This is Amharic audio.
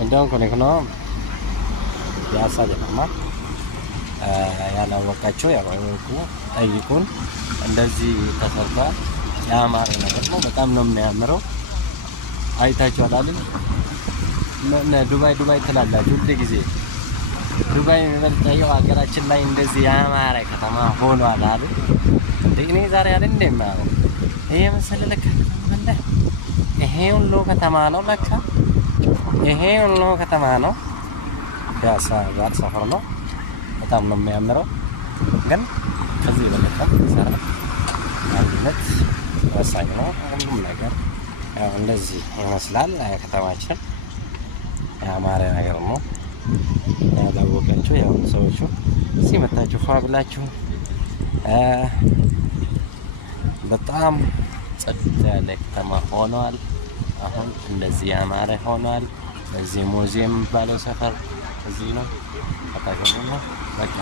እንደውም ኮኔክኖ ያሳየናማ ያላወቃቸው ያወቁ ጠይቁን። እንደዚህ ተሰርቷል። ያማረ ነገር ነው። በጣም ነው የሚያምረው። አይታችኋል አይደል? ዱባይ ትላላችሁ ሁሉ ጊዜ ዱባይ የሚበልጠው ሀገራችን ላይ እንደዚህ ያማረ ከተማ ሆኗል አይደል? እኔ ዛሬ አይደል እንደማው ይሄ መሰለ ለካ እንደ ይሄ ሁሉ ከተማ ነው ለካ ይሄ ሁሉ ከተማ ነው። ፒያሳ ጋር ሰፈር ነው። በጣም ነው የሚያምረው። ግን ከዚህ በለጠ ሰራ አንድነት ወሳኝ ነው። ሁሉም ነገር እንደዚህ ይመስላል። ከተማችን ያማረ ነገር ነው። ያላወቃችሁ ያው ሰዎቹ እዚህ መታችሁ ፋብላችሁ በጣም ጸጥ ያለ ከተማ ሆኗል። አሁን እንደዚህ ያማረ ሆኗል። እዚህ ሙዚየም ባለው ሰፈር እዚህ ነው። አታገኙና በቃ